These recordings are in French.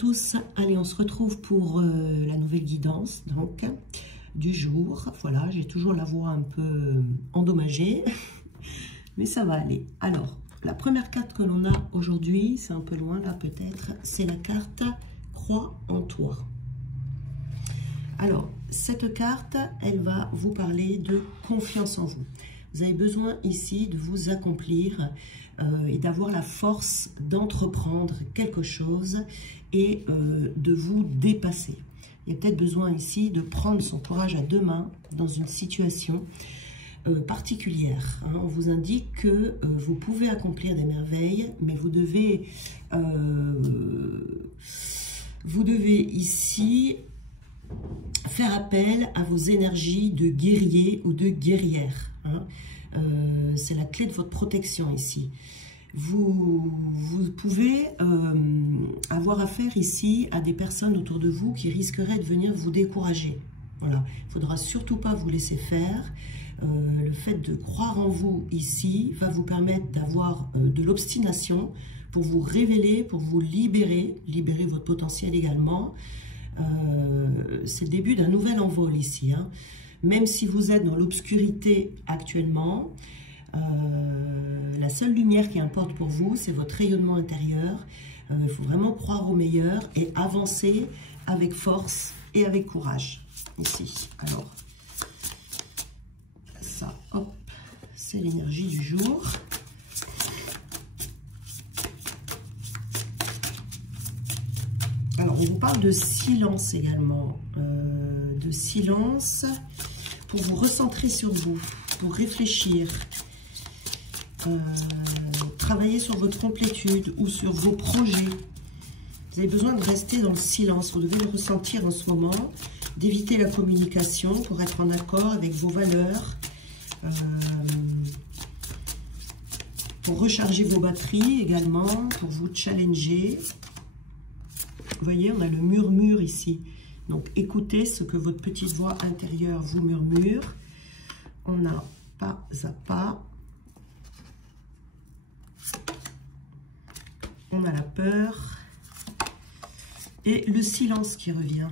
tous, allez on se retrouve pour la nouvelle guidance donc du jour. Voilà, j'ai toujours la voix un peu endommagée, mais ça va aller. Alors, la première carte que l'on a aujourd'hui, c'est un peu loin là peut-être, c'est la carte Crois en toi. Alors, cette carte, elle va vous parler de confiance en vous. Vous avez besoin ici de vous accomplir et d'avoir la force d'entreprendre quelque chose et de vous dépasser. Il y a peut-être besoin ici de prendre son courage à deux mains dans une situation particulière. Hein. On vous indique que vous pouvez accomplir des merveilles, mais vous devez ici faire appel à vos énergies de guerrier ou de guerrière. Hein. C'est la clé de votre protection ici. Vous pouvez avoir affaire ici à des personnes autour de vous qui risqueraient de venir vous décourager. Voilà. Il ne faudra surtout pas vous laisser faire. Le fait de croire en vous ici va vous permettre d'avoir de l'obstination pour vous révéler, pour vous libérer votre potentiel également. C'est le début d'un nouvel envol ici. Hein. Même si vous êtes dans l'obscurité actuellement, la seule lumière qui importe pour vous, c'est votre rayonnement intérieur. Il faut vraiment croire au meilleur et avancer avec force et avec courage. Ici, alors, ça, hop, c'est l'énergie du jour. Alors, on vous parle de silence également, de silence pour vous recentrer sur vous, pour réfléchir, travailler sur votre complétude ou sur vos projets. Vous avez besoin de rester dans le silence, vous devez le ressentir en ce moment, d'éviter la communication pour être en accord avec vos valeurs, pour recharger vos batteries également, pour vous challenger. Vous voyez, on a le murmure ici. Donc, écoutez ce que votre petite voix intérieure vous murmure. On a pas à pas. On a la peur. Et le silence qui revient.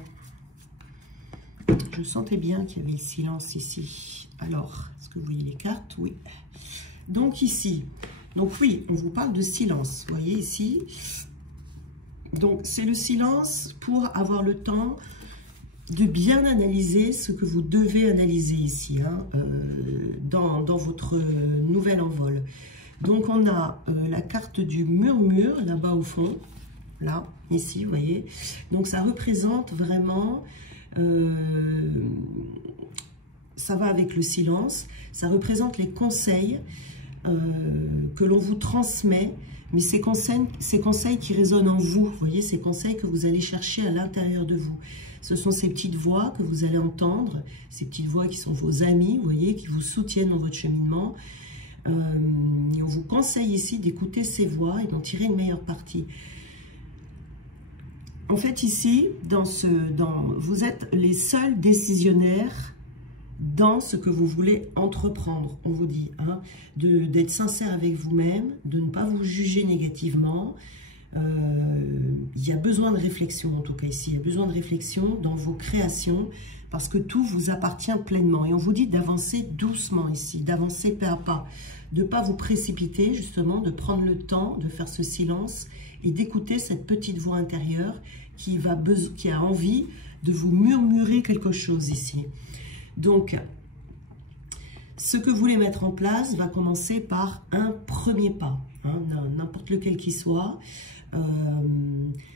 Je sentais bien qu'il y avait le silence ici. Alors, est-ce que vous voyez les cartes? Oui. Donc, ici. Donc, oui, on vous parle de silence. Vous voyez ici. Donc, c'est le silence pour avoir le temps de bien analyser ce que vous devez analyser ici, hein, dans votre nouvel envol. Donc, on a la carte du murmure, là-bas au fond, là, ici, vous voyez. Donc, ça représente vraiment, ça va avec le silence, ça représente les conseils que l'on vous transmet, mais ces conseils qui résonnent en vous, vous voyez, ces conseils que vous allez chercher à l'intérieur de vous. Ce sont ces petites voix que vous allez entendre, ces petites voix qui sont vos amis, vous voyez, qui vous soutiennent dans votre cheminement. Et on vous conseille ici d'écouter ces voix et d'en tirer une meilleure partie. En fait, ici, vous êtes les seuls décisionnaires dans ce que vous voulez entreprendre, on vous dit, hein, d'être sincère avec vous-même, de ne pas vous juger négativement. Il y a besoin de réflexion, en tout cas ici, il y a besoin de réflexion dans vos créations, parce que tout vous appartient pleinement. Et on vous dit d'avancer doucement ici, d'avancer pas à pas, de ne pas vous précipiter, justement, de prendre le temps de faire ce silence et d'écouter cette petite voix intérieure qui a envie de vous murmurer quelque chose ici. Donc, ce que vous voulez mettre en place va commencer par un premier pas, hein, n'importe lequel qu'il soit.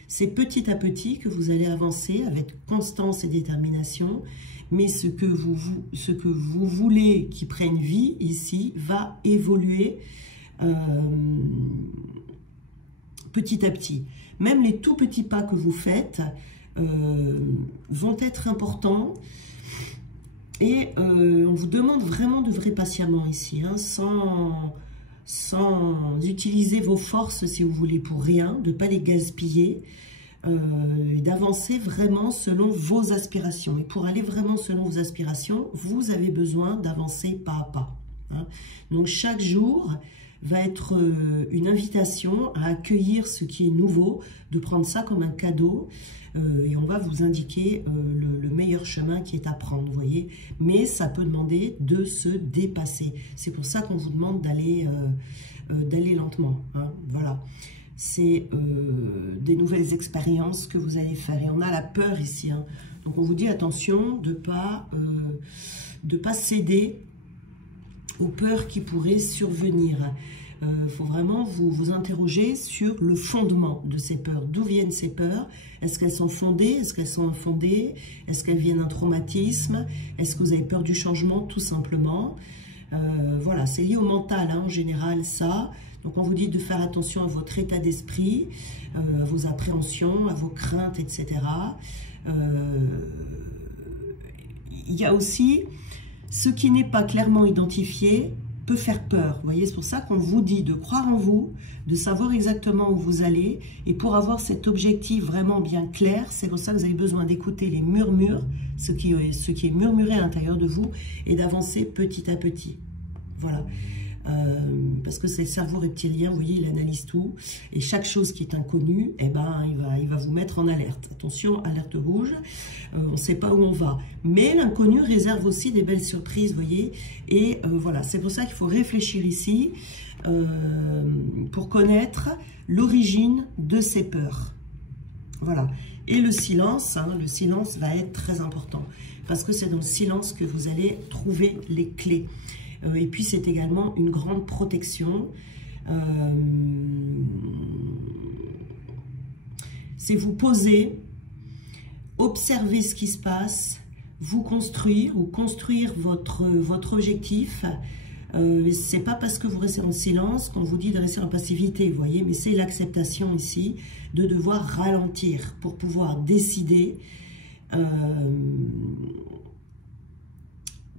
C'est petit à petit que vous allez avancer avec constance et détermination, mais ce que vous voulez qui prenne vie ici va évoluer petit à petit. Même les tout petits pas que vous faites vont être importants. Et on vous demande vraiment d'œuvrer patiemment ici, hein, sans utiliser vos forces, si vous voulez, pour rien, de ne pas les gaspiller, d'avancer vraiment selon vos aspirations. Et pour aller vraiment selon vos aspirations, vous avez besoin d'avancer pas à pas. Hein. Donc chaque jour, va être une invitation à accueillir ce qui est nouveau, de prendre ça comme un cadeau, et on va vous indiquer le meilleur chemin qui est à prendre, vous voyez. Mais ça peut demander de se dépasser. C'est pour ça qu'on vous demande d'aller lentement, hein, voilà. C'est des nouvelles expériences que vous allez faire. Et on a la peur ici, hein. Donc on vous dit attention de pas céder aux peurs qui pourraient survenir. Faut vraiment vous interroger sur le fondement de ces peurs. D'où viennent ces peurs? Est-ce qu'elles sont fondées? Est-ce qu'elles sont infondées? Est-ce qu'elles viennent d'un traumatisme? Est-ce que vous avez peur du changement, tout simplement? Voilà, c'est lié au mental, hein, en général, ça. Donc on vous dit de faire attention à votre état d'esprit, à vos appréhensions, à vos craintes, etc. Il y a aussi ce qui n'est pas clairement identifié peut faire peur. Vous voyez, c'est pour ça qu'on vous dit de croire en vous, de savoir exactement où vous allez. Et pour avoir cet objectif vraiment bien clair, c'est pour ça que vous avez besoin d'écouter les murmures, ce qui est murmuré à l'intérieur de vous, et d'avancer petit à petit. Voilà. Parce que c'est le cerveau reptilien, vous voyez, il analyse tout, et chaque chose qui est inconnue, eh ben, il va vous mettre en alerte. Attention, alerte rouge, on ne sait pas où on va. Mais l'inconnu réserve aussi des belles surprises, vous voyez, et voilà, c'est pour ça qu'il faut réfléchir ici, pour connaître l'origine de ces peurs. Voilà. Et le silence, hein, le silence va être très important, parce que c'est dans le silence que vous allez trouver les clés. Et puis, c'est également une grande protection. C'est vous poser, observer ce qui se passe, vous construire ou construire votre objectif. C'est pas parce que vous restez en silence qu'on vous dit de rester en passivité, vous voyez, mais c'est l'acceptation ici de devoir ralentir pour pouvoir décider,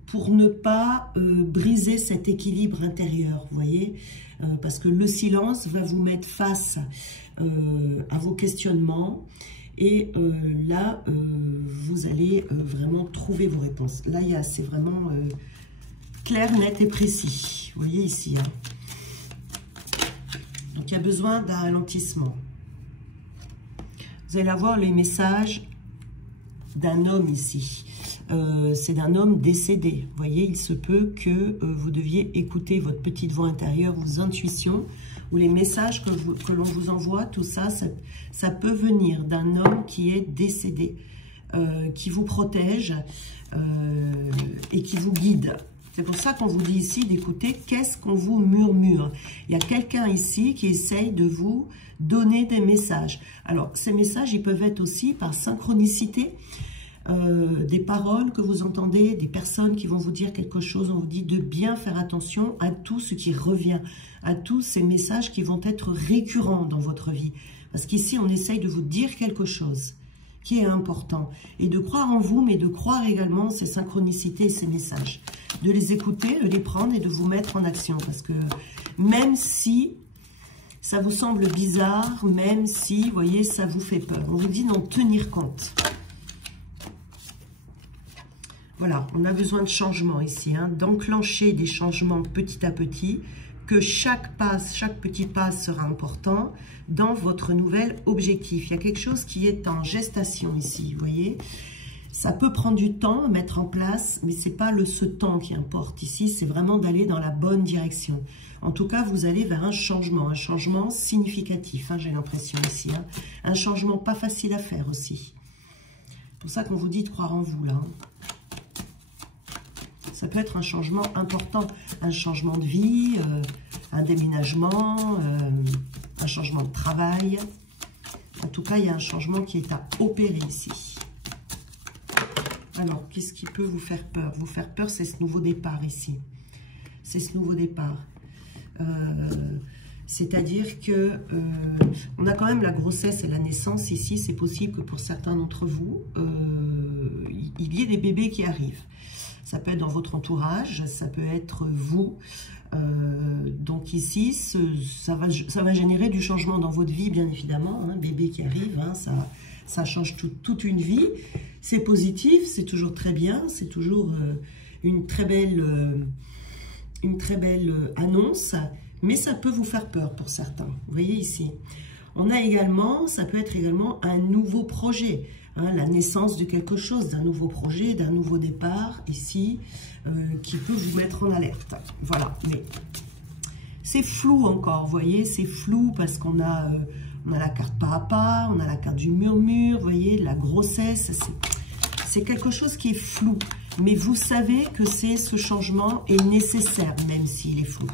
pour ne pas briser cet équilibre intérieur, vous voyez, parce que le silence va vous mettre face à vos questionnements, et là, vous allez vraiment trouver vos réponses. Là, c'est vraiment clair, net et précis, vous voyez ici, hein. Donc, il y a besoin d'un ralentissement. Vous allez avoir les messages d'un homme ici. C'est d'un homme décédé. Vous voyez, il se peut que vous deviez écouter votre petite voix intérieure, vos intuitions, ou les messages que l'on vous envoie, tout ça, ça peut venir d'un homme qui est décédé, qui vous protège et qui vous guide. C'est pour ça qu'on vous dit ici d'écouter qu'est-ce qu'on vous murmure. Il y a quelqu'un ici qui essaye de vous donner des messages. Alors, ces messages, ils peuvent être aussi par synchronicité, des paroles que vous entendez, des personnes qui vont vous dire quelque chose. On vous dit de bien faire attention à tout ce qui revient, à tous ces messages qui vont être récurrents dans votre vie. Parce qu'ici, on essaye de vous dire quelque chose qui est important. Et de croire en vous, mais de croire également ces synchronicités et ces messages. De les écouter, de les prendre et de vous mettre en action. Parce que même si ça vous semble bizarre, même si, vous voyez, ça vous fait peur, on vous dit d'en tenir compte. Voilà, on a besoin de changement ici, hein, d'enclencher des changements petit à petit, que chaque petit pas sera important dans votre nouvel objectif. Il y a quelque chose qui est en gestation ici, vous voyez. Ça peut prendre du temps à mettre en place, mais ce n'est pas ce temps qui importe ici, c'est vraiment d'aller dans la bonne direction. En tout cas, vous allez vers un changement significatif, hein, j'ai l'impression ici. Hein, un changement pas facile à faire aussi. C'est pour ça qu'on vous dit de croire en vous, là. Ça peut être un changement important, un changement de vie, un déménagement, un changement de travail. En tout cas, il y a un changement qui est à opérer ici. Alors, qu'est-ce qui peut vous faire peur? Vous faire peur, c'est ce nouveau départ ici. C'est ce nouveau départ. C'est-à-dire que on a quand même la grossesse et la naissance ici. C'est possible que pour certains d'entre vous, il y ait des bébés qui arrivent. Ça peut être dans votre entourage, ça peut être vous. Donc ici, ça va générer du changement dans votre vie, bien évidemment. Hein, bébé qui arrive, hein, ça change toute une vie. C'est positif, c'est toujours très bien, c'est toujours une très belle annonce. Mais ça peut vous faire peur pour certains. Vous voyez ici. On a également, ça peut être également un nouveau projet. Hein, la naissance de quelque chose, d'un nouveau projet, d'un nouveau départ, ici, qui peut vous mettre en alerte. Voilà, mais c'est flou encore, vous voyez, c'est flou parce qu'on a, on a la carte pas à pas, on a la carte du murmure, vous voyez, la grossesse, c'est quelque chose qui est flou. Mais vous savez que ce changement est nécessaire, même s'il est flou.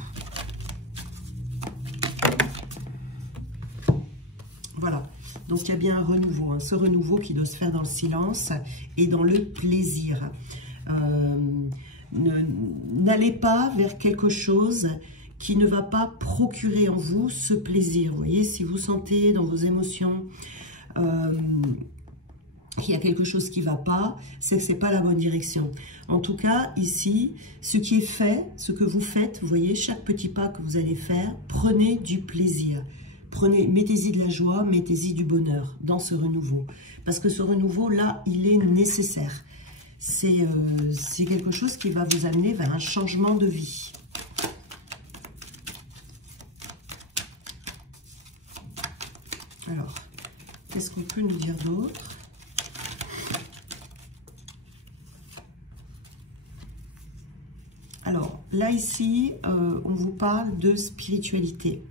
Voilà, donc il y a bien un renouveau, hein, ce renouveau qui doit se faire dans le silence et dans le plaisir. N'allez pas vers quelque chose qui ne va pas procurer en vous ce plaisir. Vous voyez, si vous sentez dans vos émotions qu'il y a quelque chose qui ne va pas, c'est que ce n'est pas la bonne direction. En tout cas, ici, ce qui est fait, ce que vous faites, vous voyez, chaque petit pas que vous allez faire, prenez du plaisir. Mettez-y de la joie, mettez-y du bonheur dans ce renouveau. Parce que ce renouveau-là, il est nécessaire. C'est quelque chose qui va vous amener vers un changement de vie. Alors, qu'est-ce qu'on peut nous dire d'autre? Alors, là, ici, on vous parle de spiritualité.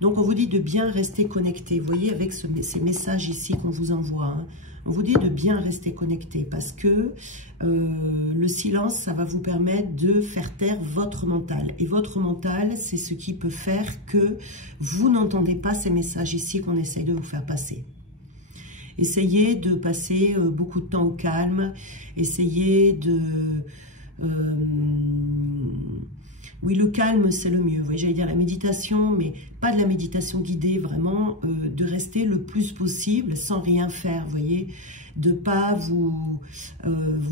Donc, on vous dit de bien rester connecté. Vous voyez, avec ces messages ici qu'on vous envoie, hein, on vous dit de bien rester connecté parce que le silence, ça va vous permettre de faire taire votre mental. Et votre mental, c'est ce qui peut faire que vous n'entendez pas ces messages ici qu'on essaye de vous faire passer. Essayez de passer beaucoup de temps au calme. Essayez de... oui, le calme, c'est le mieux. Oui, j'allais dire la méditation, mais pas de la méditation guidée, vraiment, de rester le plus possible sans rien faire, vous voyez, de pas vous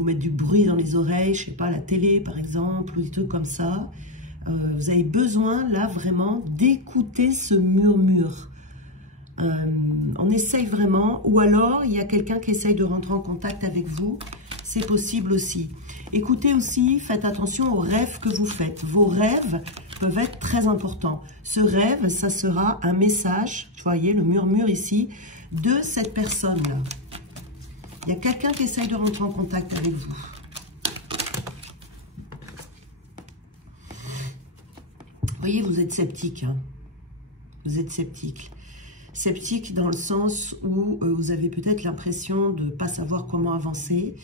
mettre du bruit dans les oreilles, je sais pas, la télé, par exemple, ou des trucs comme ça. Vous avez besoin, là, vraiment, d'écouter ce murmure. On essaye vraiment, ou alors, il y a quelqu'un qui essaye de rentrer en contact avec vous, c'est possible aussi. Écoutez aussi, faites attention aux rêves que vous faites. Vos rêves peuvent être très importants. Ce rêve, ça sera un message, vous voyez, le murmure ici, de cette personne-là. Il y a quelqu'un qui essaye de rentrer en contact avec vous. Vous voyez, vous êtes sceptique. Hein. Vous êtes sceptique. Sceptique dans le sens où vous avez peut-être l'impression de ne pas savoir comment avancer.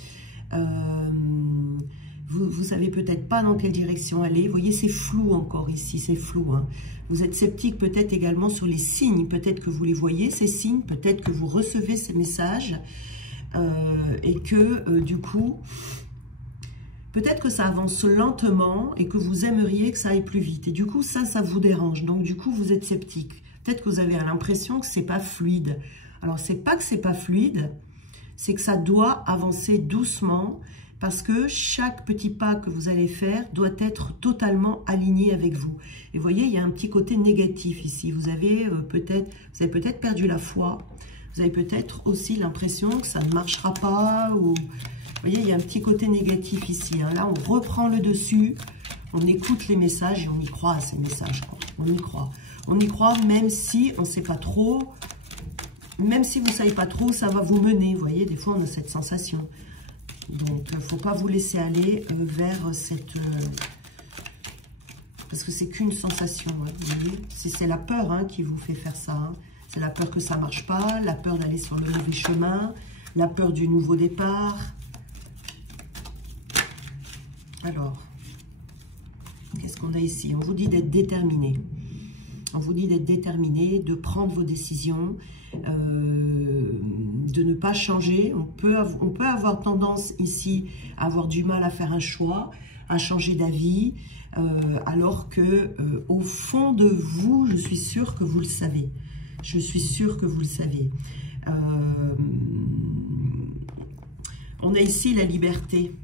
Vous savez peut-être pas dans quelle direction aller. Vous voyez, c'est flou encore ici, c'est flou. Hein. Vous êtes sceptique peut-être également sur les signes. Peut-être que vous les voyez, ces signes. Peut-être que vous recevez ces messages. Et que, du coup, peut-être que ça avance lentement et que vous aimeriez que ça aille plus vite. Et du coup, ça vous dérange. Donc, du coup, vous êtes sceptique. Peut-être que vous avez l'impression que c'est pas fluide. Alors, c'est pas que c'est pas fluide, c'est que ça doit avancer doucement parce que chaque petit pas que vous allez faire doit être totalement aligné avec vous. Et vous voyez, il y a un petit côté négatif ici. Vous avez peut-être perdu la foi. Vous avez peut-être aussi l'impression que ça ne marchera pas. Ou... Vous voyez, il y a un petit côté négatif ici. Hein. Là, on reprend le dessus, on écoute les messages et on y croit à ces messages. On y croit. On y croit même si on ne sait pas trop, même si vous ne savez pas trop, ça va vous mener. Vous voyez, des fois, on a cette sensation. Donc, il ne faut pas vous laisser aller vers cette... parce que c'est qu'une sensation. Hein, vous voyez, c'est la peur hein, qui vous fait faire ça. Hein. C'est la peur que ça ne marche pas, la peur d'aller sur le mauvais chemin, la peur du nouveau départ. Alors, qu'est-ce qu'on a ici? On vous dit d'être déterminé. On vous dit d'être déterminé, de prendre vos décisions, de ne pas changer. On peut avoir tendance ici à avoir du mal à faire un choix, à changer d'avis, alors que au fond de vous, je suis sûre que vous le savez. Je suis sûre que vous le savez. On a ici la liberté.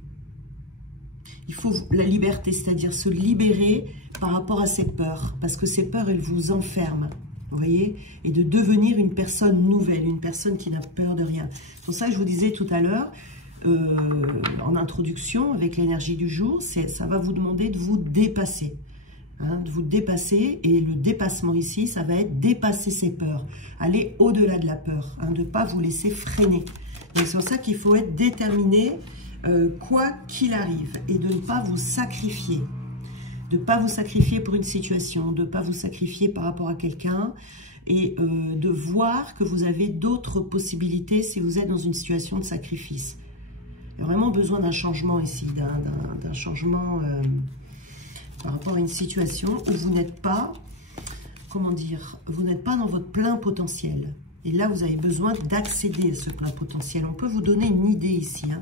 Il faut la liberté, c'est-à-dire se libérer par rapport à ces peurs. Parce que ces peurs, elles vous enferment. Vous voyez? Et de devenir une personne nouvelle, une personne qui n'a peur de rien. C'est pour ça que je vous disais tout à l'heure, en introduction, avec l'énergie du jour, ça va vous demander de vous dépasser. hein, de vous dépasser. Et le dépassement ici, ça va être dépasser ses peurs, aller au-delà de la peur, hein, de ne pas vous laisser freiner. C'est pour ça qu'il faut être déterminé, quoi qu'il arrive, et de ne pas vous sacrifier. De ne pas vous sacrifier pour une situation, de ne pas vous sacrifier par rapport à quelqu'un, et de voir que vous avez d'autres possibilités si vous êtes dans une situation de sacrifice. Il y a vraiment besoin d'un changement ici, d'un changement par rapport à une situation où vous n'êtes pas, comment dire, vous n'êtes pas dans votre plein potentiel. Et là, vous avez besoin d'accéder à ce plein potentiel. On peut vous donner une idée ici, hein.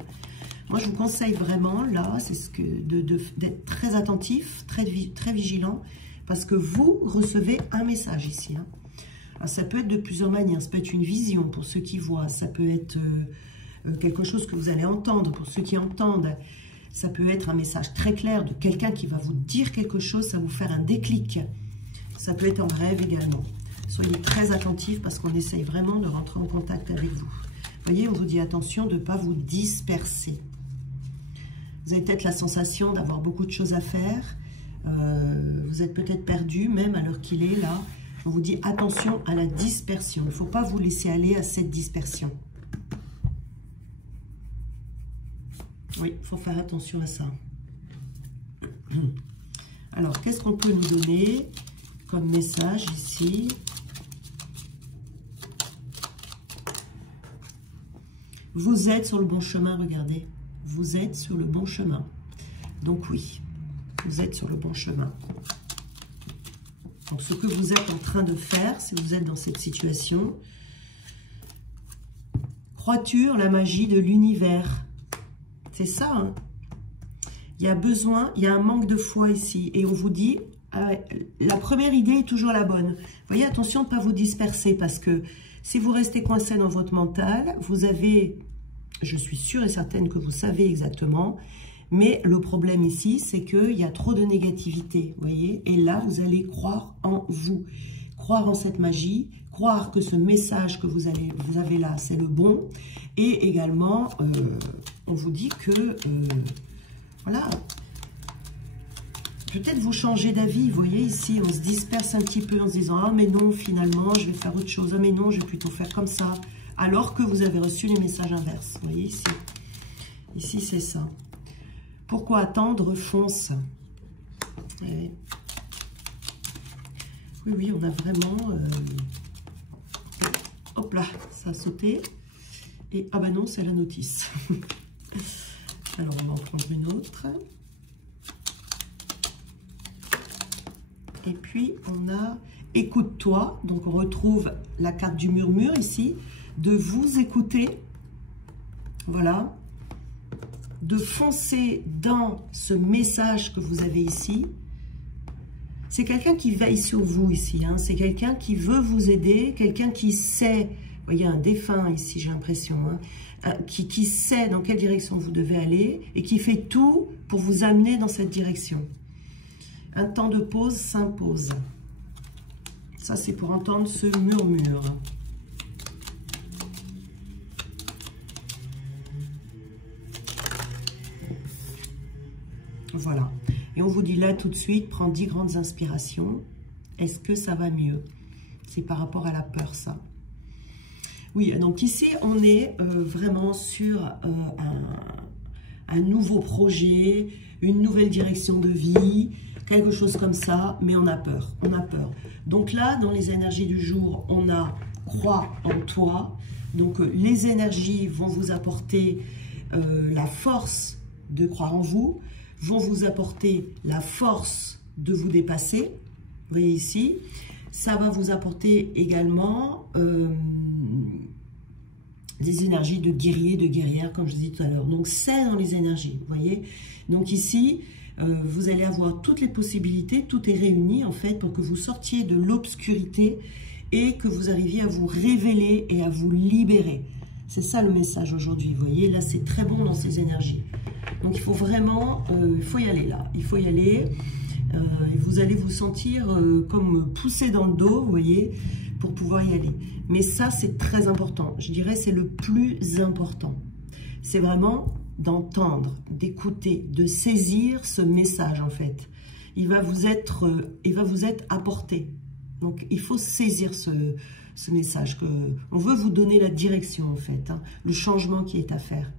Moi, je vous conseille vraiment, là, c'est ce que d'être très attentif, très vigilant, parce que vous recevez un message ici, hein. Alors, ça peut être de plusieurs manières. Ça peut être une vision pour ceux qui voient. Ça peut être quelque chose que vous allez entendre pour ceux qui entendent. Ça peut être un message très clair de quelqu'un qui va vous dire quelque chose, ça va vous faire un déclic. Ça peut être en rêve également. Soyez très attentifs parce qu'on essaye vraiment de rentrer en contact avec vous. Vous voyez, on vous dit attention de ne pas vous disperser. Vous avez peut-être la sensation d'avoir beaucoup de choses à faire. Vous êtes peut-être perdu, même à l'heure qu'il est là. On vous dit attention à la dispersion. Il ne faut pas vous laisser aller à cette dispersion. Oui, il faut faire attention à ça. Alors, qu'est-ce qu'on peut nous donner comme message ici? Vous êtes sur le bon chemin, regardez. Vous êtes sur le bon chemin. Donc oui, vous êtes sur le bon chemin. Donc ce que vous êtes en train de faire, si vous êtes dans cette situation, crois-tu en la magie de l'univers? C'est ça, hein? Il y a besoin, il y a un manque de foi ici. Et on vous dit, la première idée est toujours la bonne. Vous voyez, attention de ne pas vous disperser parce que si vous restez coincé dans votre mental, vous avez, je suis sûre et certaine que vous savez exactement, mais le problème ici, c'est qu'il y a trop de négativité, vous voyez. Et là, vous allez croire en vous, croire en cette magie, croire que ce message que vous avez là, c'est le bon. Et également, on vous dit que, voilà, peut-être vous changez d'avis, vous voyez, ici, on se disperse un petit peu en se disant « Ah, mais non, finalement, je vais faire autre chose. Ah, mais non, je vais plutôt faire comme ça. » Alors que vous avez reçu les messages inverses. Vous voyez, ici. Ici, c'est ça. Pourquoi attendre? Fonce. Oui, oui, on a vraiment... Hop là, ça a sauté. Et, ah bah non, c'est la notice. Alors, on va en prendre une autre. Et puis, on a « Écoute-toi ». Donc, on retrouve la carte du murmure ici. De vous écouter. Voilà. De foncer dans ce message que vous avez ici. C'est quelqu'un qui veille sur vous ici. Hein. C'est quelqu'un qui veut vous aider. Quelqu'un qui sait... Vous voyez, un défunt ici, j'ai l'impression. Hein, qui sait dans quelle direction vous devez aller. Et qui fait tout pour vous amener dans cette direction. Un temps de pause s'impose. Ça, c'est pour entendre ce murmure. Voilà. Et on vous dit là tout de suite, prends 10 grandes inspirations. Est-ce que ça va mieux? C'est par rapport à la peur, ça. Oui, donc ici, on est vraiment sur un nouveau projet, une nouvelle direction de vie, quelque chose comme ça, mais on a peur, on a peur. Donc là, dans les énergies du jour, on a « crois en toi ». Donc les énergies vont vous apporter la force de croire en vous, vont vous apporter la force de vous dépasser. Vous voyez ici, ça va vous apporter également des énergies de guerrier, de guerrière, comme je disais tout à l'heure. Donc, c'est dans les énergies, vous voyez. Donc ici, vous allez avoir toutes les possibilités, tout est réuni en fait pour que vous sortiez de l'obscurité et que vous arriviez à vous révéler et à vous libérer. C'est ça le message aujourd'hui, vous voyez. Là, c'est très bon dans ces énergies. Donc, il faut vraiment, il faut y aller là. Il faut y aller. Et vous allez vous sentir comme poussé dans le dos, vous voyez, pour pouvoir y aller. Mais ça, c'est très important. Je dirais c'est le plus important. C'est vraiment d'entendre, d'écouter, de saisir ce message, en fait. il va vous être apporté. Donc, il faut saisir ce message. On veut vous donner la direction, en fait, hein, le changement qui est à faire.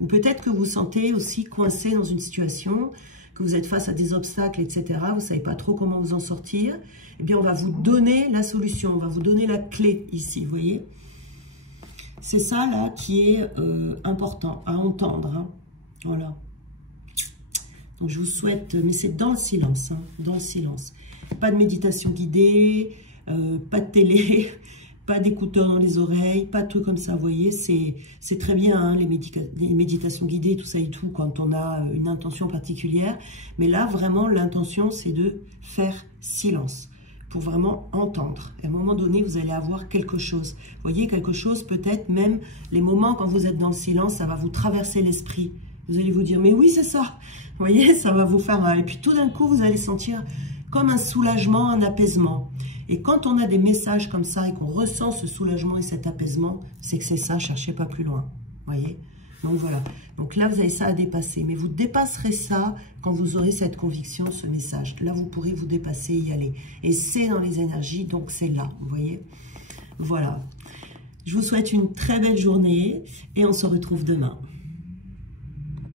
Ou peut-être que vous vous sentez aussi coincé dans une situation, que vous êtes face à des obstacles, etc. Vous ne savez pas trop comment vous en sortir. Eh bien, on va vous donner la solution, on va vous donner la clé ici, vous voyez. C'est ça, là, qui est important à entendre. Hein. Voilà. Donc, je vous souhaite, mais c'est dans le silence, hein, dans le silence. Pas de méditation guidée, pas de télé, pas d'écouteurs dans les oreilles, pas de trucs comme ça, vous voyez. C'est très bien, hein, les méditations guidées, tout ça et tout, quand on a une intention particulière. Mais là, vraiment, l'intention, c'est de faire silence, pour vraiment entendre. À un moment donné, vous allez avoir quelque chose. Vous voyez, quelque chose, peut-être même, les moments quand vous êtes dans le silence, ça va vous traverser l'esprit. Vous allez vous dire, mais oui, c'est ça. Vous voyez, ça va vous faire mal. Et puis tout d'un coup, vous allez sentir comme un soulagement, un apaisement. Et quand on a des messages comme ça et qu'on ressent ce soulagement et cet apaisement, c'est que c'est ça, cherchez pas plus loin. Vous voyez? Donc voilà. Donc là, vous avez ça à dépasser. Mais vous dépasserez ça quand vous aurez cette conviction, ce message. Là, vous pourrez vous dépasser, y aller. Et c'est dans les énergies, donc c'est là. Vous voyez? Voilà. Je vous souhaite une très belle journée et on se retrouve demain.